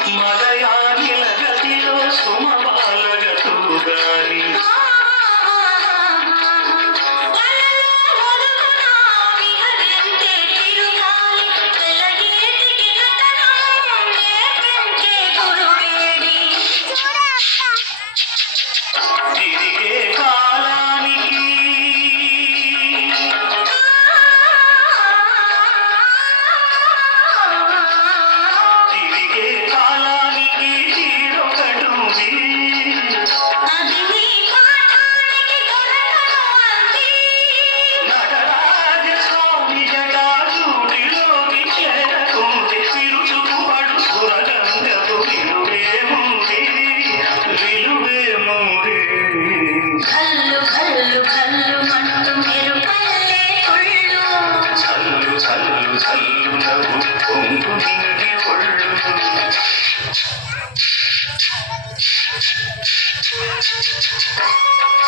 My life. thank 儿